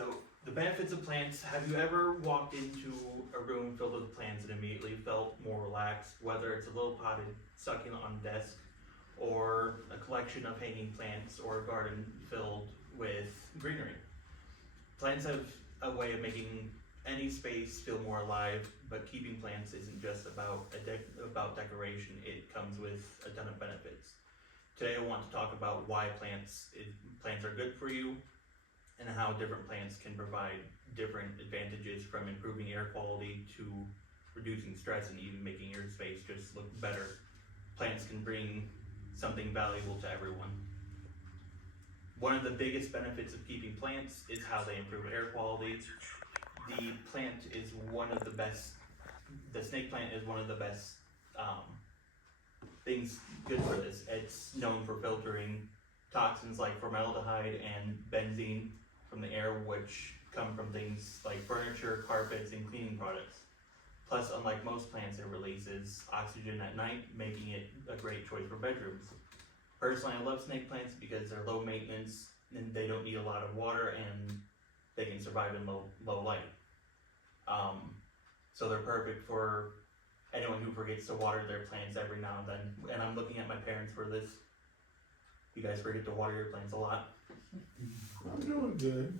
So, the benefits of plants. Have you ever walked into a room filled with plants and immediately felt more relaxed? Whether it's a little potted succulent on a desk, or a collection of hanging plants, or a garden filled with greenery. Plants have a way of making any space feel more alive, but keeping plants isn't just about about decoration. It comes with a ton of benefits. Today I want to talk about why plants are good for you, and how different plants can provide different advantages, from improving air quality to reducing stress and even making your space just look better. Plants can bring something valuable to everyone. One of the biggest benefits of keeping plants is how they improve air quality. The plant is one of the best, the snake plant is one of the best things good for this. It's known for filtering toxins like formaldehyde and benzene from the air, which come from things like furniture, carpets, and cleaning products. Plus, unlike most plants, it releases oxygen at night, making it a great choice for bedrooms. Personally, I love snake plants because they're low maintenance and they don't need a lot of water, and they can survive in low light. So they're perfect for anyone who forgets to water their plants every now and then. And I'm looking at my parents for this. You guys forget to water your plants a lot. I'm doing good.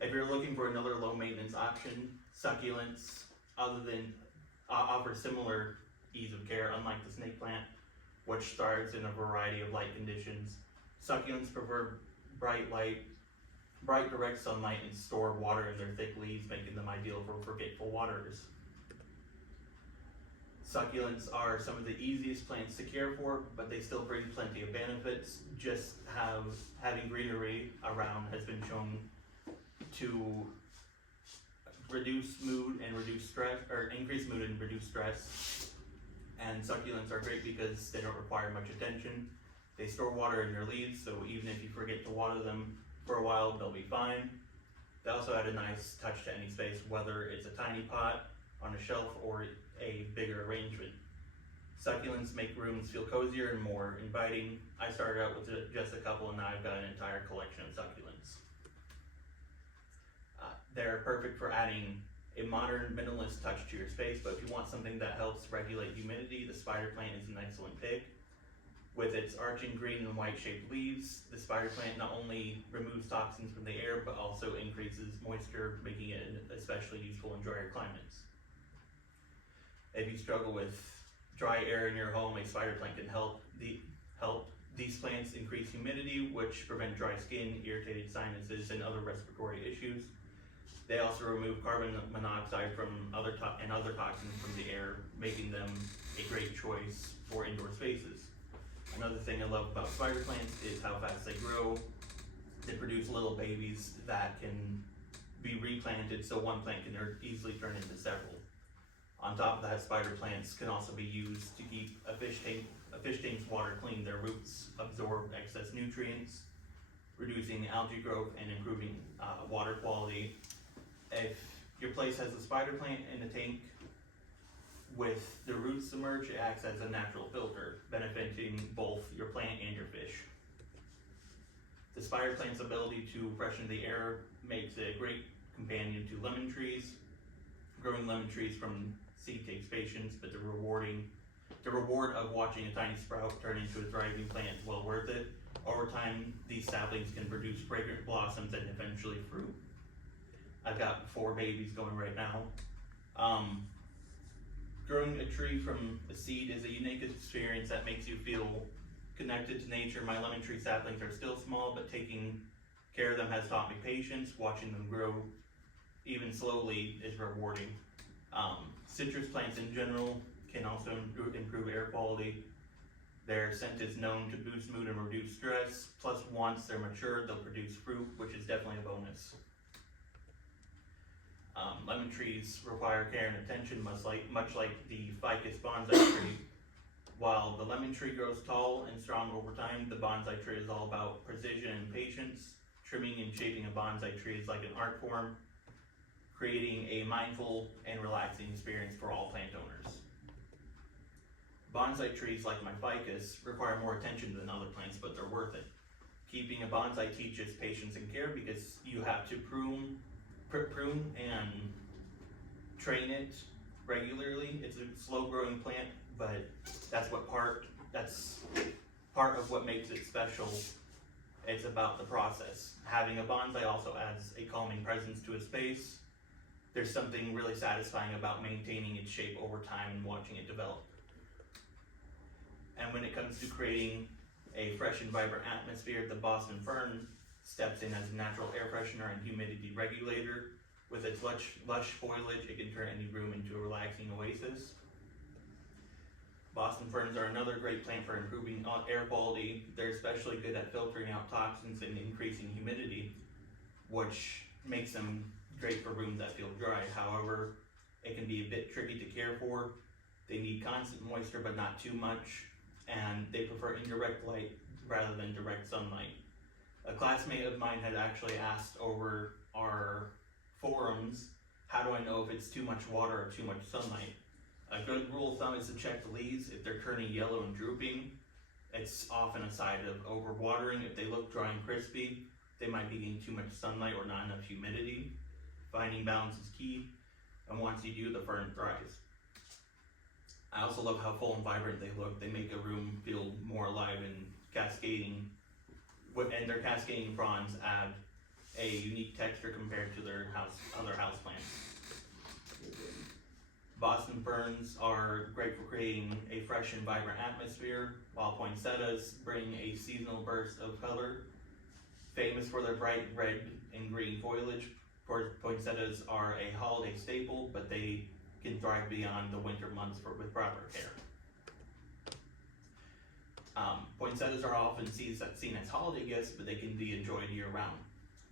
If you're looking for another low maintenance option, succulents offer similar ease of care, unlike the snake plant, which thrives in a variety of light conditions. Succulents prefer bright direct sunlight and store water in their thick leaves, making them ideal for forgetful waterers. Succulents are some of the easiest plants to care for, but they still bring plenty of benefits. Just having greenery around has been shown to reduce mood and reduce stress, or increase mood and reduce stress. And succulents are great because they don't require much attention. They store water in their leaves, so even if you forget to water them for a while, they'll be fine. They also add a nice touch to any space, whether it's a tiny pot on a shelf or a bigger arrangement. Succulents make rooms feel cozier and more inviting. I started out with just a couple, and now I've got an entire collection of succulents. They're perfect for adding a modern minimalist touch to your space, but if you want something that helps regulate humidity, the spider plant is an excellent pick. With its arching green and white shaped leaves, the spider plant not only removes toxins from the air, but also increases moisture, making it especially useful in drier climates. If you struggle with dry air in your home, a spider plant can help. These plants increase humidity, which prevent dry skin, irritated sinuses, and other respiratory issues. They also remove carbon monoxide and other toxins from the air, making them a great choice for indoor spaces. Another thing I love about spider plants is how fast they grow. They produce little babies that can be replanted, so one plant can easily turn into several. On top of that, spider plants can also be used to keep a fish tank's water clean. Their roots absorb excess nutrients, reducing algae growth and improving water quality. If your place has a spider plant in a tank with the roots submerged, it acts as a natural filter, benefiting both your plant and your fish. The spider plant's ability to freshen the air makes it a great companion to lemon trees. Growing lemon trees from seed takes patience, but the reward of watching a tiny sprout turn into a thriving plant is well worth it. Over time, these saplings can produce fragrant blossoms and eventually fruit. I've got 4 babies going right now. Growing a tree from a seed is a unique experience that makes you feel connected to nature. My lemon tree saplings are still small, but taking care of them has taught me patience. Watching them grow, even slowly, is rewarding. Citrus plants in general can also improve air quality. Their scent is known to boost mood and reduce stress. Plus, once they're mature, they'll produce fruit, which is definitely a bonus. Lemon trees require care and attention, much like the ficus bonsai tree. While the lemon tree grows tall and strong over time, the bonsai tree is all about precision and patience. Trimming and shaping a bonsai tree is like an art form, creating a mindful and relaxing experience for all plant owners. Bonsai trees, like my ficus, require more attention than other plants, but they're worth it. Keeping a bonsai teaches patience and care because you have to prune and train it regularly. It's a slow growing plant, but that's part of what makes it special. It's about the process. Having a bonsai also adds a calming presence to a space. There's something really satisfying about maintaining its shape over time and watching it develop. And when it comes to creating a fresh and vibrant atmosphere, the Boston fern steps in as a natural air freshener and humidity regulator. With its lush foliage, it can turn any room into a relaxing oasis. Boston ferns are another great plant for improving air quality. They're especially good at filtering out toxins and increasing humidity, which makes them great for rooms that feel dry. However, it can be a bit tricky to care for. They need constant moisture, but not too much, and they prefer indirect light rather than direct sunlight. A classmate of mine had actually asked over our forums, how do I know if it's too much water or too much sunlight? A good rule of thumb is to check the leaves. If they're turning yellow and drooping, it's often a sign of overwatering. If they look dry and crispy, they might be getting too much sunlight or not enough humidity. Finding balance is key, and once you do, the fern thrives. I also love how full and vibrant they look. They make a room feel more alive and cascading, and their cascading fronds add a unique texture compared to their other houseplants. Boston ferns are great for creating a fresh and vibrant atmosphere, while poinsettias bring a seasonal burst of color. Famous for their bright red and green foliage, poinsettias are a holiday staple, but they can thrive beyond the winter months with proper care. Poinsettias are often seen as holiday gifts, but they can be enjoyed year-round.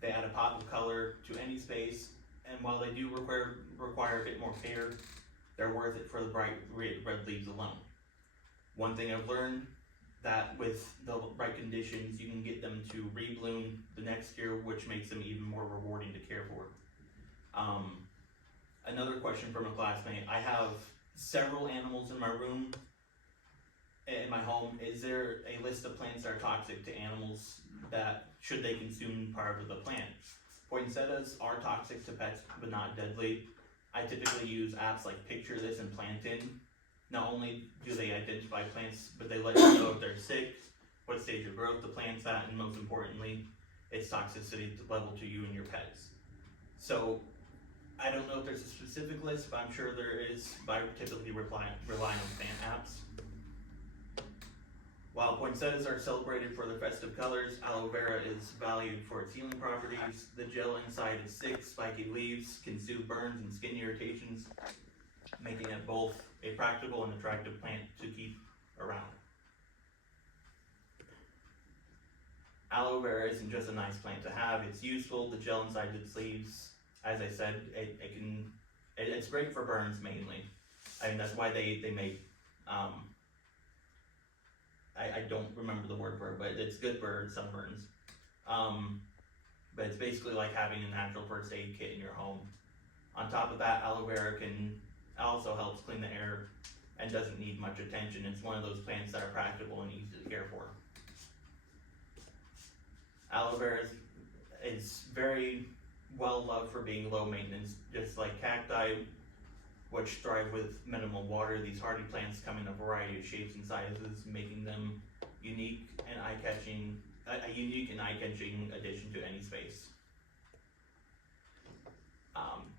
They add a pop of color to any space, and while they do require a bit more care, they're worth it for the bright red leaves alone. One thing I've learned, that with the right conditions, you can get them to rebloom the next year, which makes them even more rewarding to care for. Another question from a classmate: I have several animals in my room, in my home. Is there a list of plants that are toxic to animals that should they consume part of the plant? Poinsettias are toxic to pets, but not deadly. I typically use apps like Picture This and Plantin. Not only do they identify plants, but they let you know if they're sick, what stage of growth the plant's at, and most importantly, its toxicity level to you and your pets. So, I don't know if there's a specific list, but I'm sure there is, but I typically rely on plant apps. While poinsettias are celebrated for their festive colors, aloe vera is valued for its healing properties. The gel inside its thick, spiky leaves can soothe burns and skin irritations, making it both a practical and attractive plant to keep around. Aloe vera isn't just a nice plant to have, it's useful. The gel inside its leaves, as I said, it's great for burns mainly. I mean, that's why they make, I don't remember the word for it, but it's good for sunburns. But it's basically like having a natural first aid kit in your home. On top of that, aloe vera also helps clean the air and doesn't need much attention. It's one of those plants that are practical and easy to care for. Aloe vera is very well loved for being low maintenance, just like cacti, which thrive with minimal water. These hardy plants come in a variety of shapes and sizes, making them a unique and eye-catching addition to any space.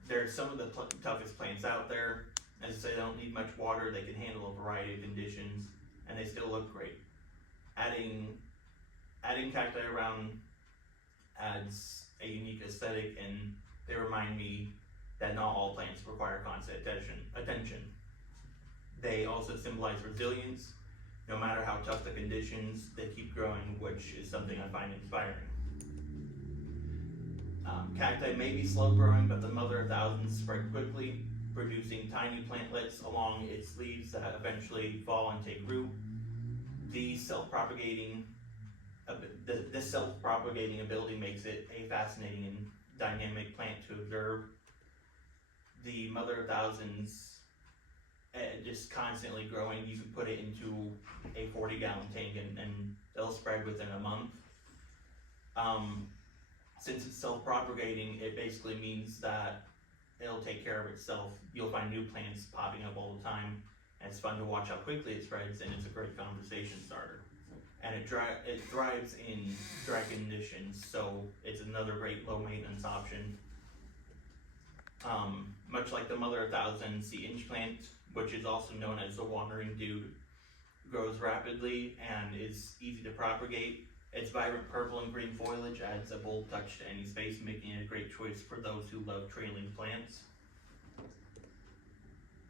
They're some of the toughest plants out there. As I say, they don't need much water, they can handle a variety of conditions, and they still look great. Adding cacti around adds a unique aesthetic, and they remind me that not all plants require constant attention. They also symbolize resilience. No matter how tough the conditions, they keep growing, which is something I find inspiring. Cacti may be slow growing, but the mother of thousands spread quickly, producing tiny plantlets along its leaves that eventually fall and take root. This self-propagating ability makes it a fascinating and dynamic plant to observe. The mother of thousands, just constantly growing. You can put it into a 40-gallon tank and they'll spread within a month. Since it's self-propagating, it basically means that it'll take care of itself. You'll find new plants popping up all the time, and it's fun to watch how quickly it spreads, and it's a great conversation starter. And it thrives in dry conditions, so it's another great low maintenance option. Much like the mother of thousands, the inch plant, which is also known as the wandering dude, grows rapidly and is easy to propagate. Its vibrant purple and green foliage adds a bold touch to any space, making it a great choice for those who love trailing plants.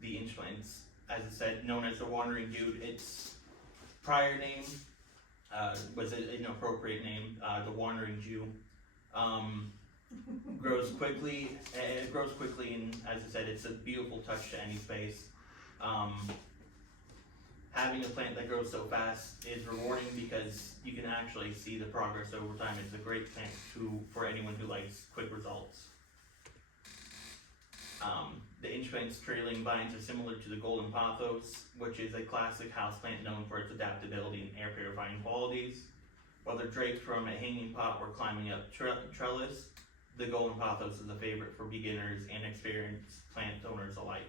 The inch plants, as I said, known as the wandering dude, its prior name was an inappropriate name, the wandering Jew. Grows quickly, it grows quickly, and as I said, it's a beautiful touch to any space. Having a plant that grows so fast is rewarding because you can actually see the progress over time. It's a great plant for anyone who likes quick results. The inch plant's trailing vines are similar to the golden pothos, which is a classic houseplant known for its adaptability and air purifying qualities. Whether draped from a hanging pot or climbing up trellis, the golden pothos is a favorite for beginners and experienced plant owners alike.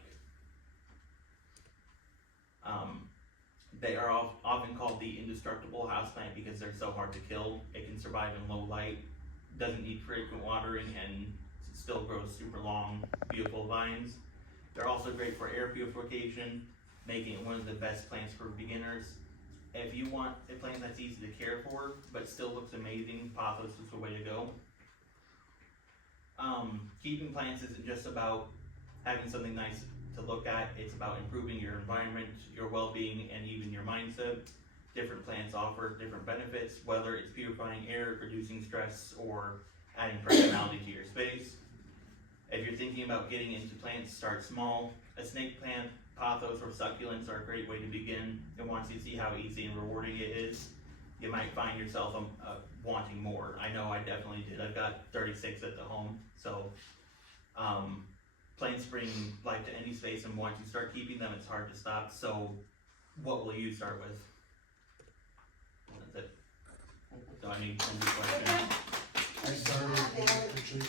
They are often called the indestructible houseplant because they're so hard to kill. It can survive in low light, doesn't need frequent watering, and still grows super long, beautiful vines. They're also great for air purification, making it one of the best plants for beginners. If you want a plant that's easy to care for, but still looks amazing, pothos is the way to go. Keeping plants isn't just about having something nice to look at, it's about improving your environment, your well-being, and even your mindset. Different plants offer different benefits, whether it's purifying air, reducing stress, or adding personality to your space. If you're thinking about getting into plants, start small. A snake plant, pothos, or succulents are a great way to begin, and once you see how easy and rewarding it is, you might find yourself wanting more. I know I definitely did. I've got 36 at the home, so plants bring life to any space, and once you start keeping them, it's hard to stop. So what will you start with? That's it. Do I need any questions? I started